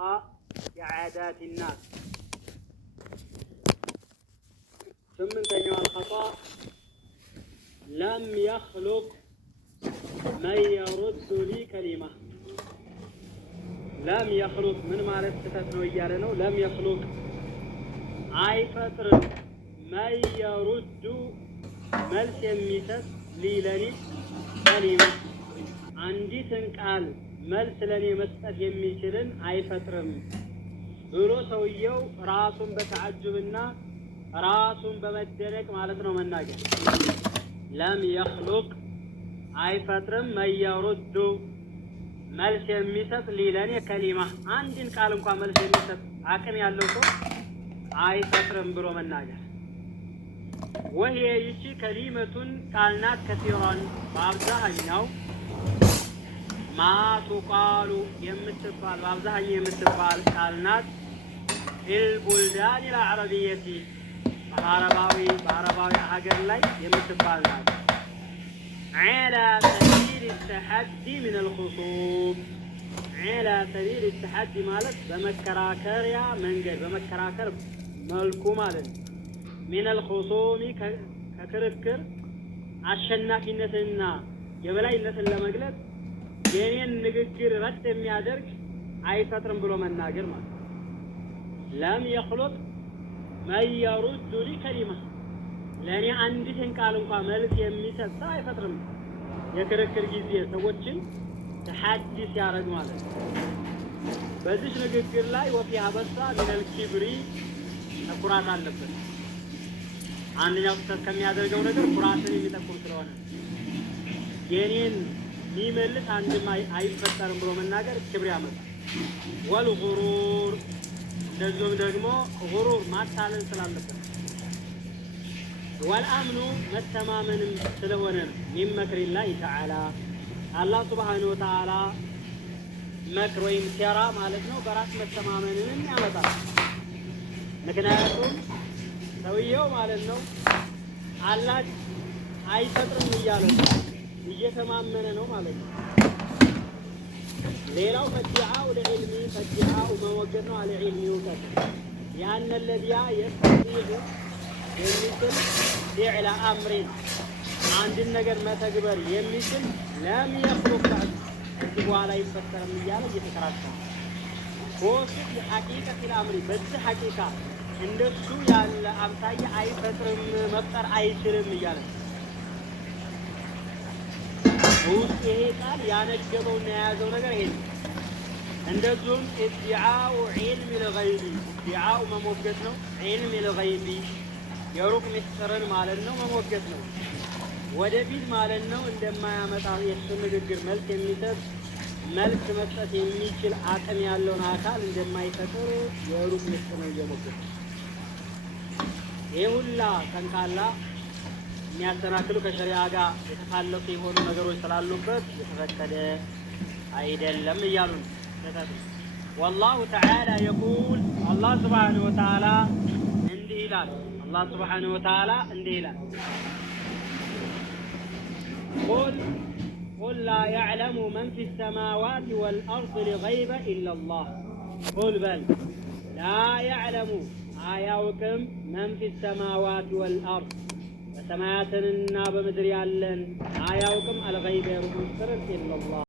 الخطأ كعادات الناس. ثمنتኛው الخطأ لم يخلق من يرد لي كلمة. لم يخلق من ማለት ስህተት ነው እያለ ነው። لم يخلق አይፈጥርም من يرد መልስ የሚሰጥ ለኔ ከሊማ አንዲትን ቃል መልስ ለኔ መስጠት የሚችልን አይፈጥርም ብሎ ሰውየው ራሱን በተዓጅብና ራሱን በመደነቅ ማለት ነው መናገር። ለም يخلق አይፈጥርም من يرد መልስ የሚሰጥ ለኔ ከሊማ አንድን ቃል እንኳን መልስ የሚሰጥ አቅም ያለው ሰው አይፈጥርም ብሎ መናገር። وهي ይቺ ከሊመቱን ቃልናት ከቲራን በአብዛኛው ማ ቱቃሉ የምትባል በአብዛኛው የምትባል ቃልናት البلدان العربية በአረባዊ ሀገር ላይ የምትባል ናት። على سبيل التحدي من الخصوم على سبيل التحدي ማለት በመከራከሪያ መንገድ በመከራከር መልኩ ማለት ነው። من الخصوم ከክርክር አሸናፊነትና የበላይነትን ለመግለጽ የኔን ንግግር ረድ የሚያደርግ አይፈጥርም ብሎ መናገር ማለት ነው። لم يخلق من يرد لي كلمة ለኔ አንዲትን ቃል እንኳን መልስ የሚሰጥ አይፈጥርም። የክርክር ጊዜ ሰዎችን ተሐዲስ ያደርግ ማለት ነው። በዚህ ንግግር ላይ ወፊያ በሳ من الكبر ኩራት አለበት። አንደኛው ስህተት ከሚያደርገው ነገር ኩራትን የሚጠቁም ስለሆነ የኔን የሚመልስ አንድም አይፈጠርም ብሎ መናገር ክብር ያመጣል። ወልጉሩር እንደዚሁም ደግሞ ጉሩር ማታለል ስላለበት ወልአምኑ መተማመንም ስለሆነ ነው። ሚን መክሪላሂ ተዓላ አላህ ሱብሓነሁ ወተዓላ መክር ወይም ሴራ ማለት ነው በራስ መተማመንን ያመጣል። ምክንያቱም ሰውየው ማለት ነው አላህ አይፈጥርም እያለ እየተማመነ ነው ማለት ነው። ሌላው ፈዲዓው ለዕልሚ ፈዲዓው መወገድ ነው አለ ዒልሚ እውቀት ያን ለዲያ የስተጢዑ የሚችል ፊዕለ አምሪን አንድን ነገር መተግበር የሚችል ለም የኽሉቅ ከዚህ በኋላ ይፈጠርም እያለ እየተከራከረ ወስፍ የሐቂቀት አምሪ በዚህ ሐቂቃ እንደሱ ያለ አምሳያ አይፈጥርም መፍጠር አይችልም እያለ ውስጥ ይሄ ቃል ያነገበውና የያዘው ነገር ይሄ እንደዚሁም ኢድዓኡ ዒልም ልገይቢ ኢድዓኡ መሞገት ነው። ዒልም ልገይቢ የሩቅ ምስጢርን ማለት ነው መሞገት ነው። ወደፊት ማለት ነው እንደማያመጣ የእሱን ንግግር መልስ የሚሰጥ መልስ መስጠት የሚችል አቅም ያለውን አካል እንደማይፈጥር የሩቅ ምስጢር ነው እየሞገት ነው። ይህ ሁላ ተንካላ የሚያስተናክሉ ከሸሪዓ ጋር የተፋለሱ የሆኑ ነገሮች ስላሉበት የተፈቀደ አይደለም እያሉ ነው። ወላሁ ተዓላ የቁል አላህ ሱብሓነሁ ወተዓላ እንዲህ ይላል። አላህ ሱብሓነሁ ወተዓላ እንዲህ ይላል ቁል ላ የዕለሙ መን ፊ ሰማዋት ወልአርድ ልገይበ ኢለላህ ቁል በል ላ የዕለሙ አያውቅም መን ፊ ሰማዋት ወልአርድ በሰማያትንና በምድር ያለን አያውቅም አልገይበ የሩቅ ምስጢርን ኢለላህ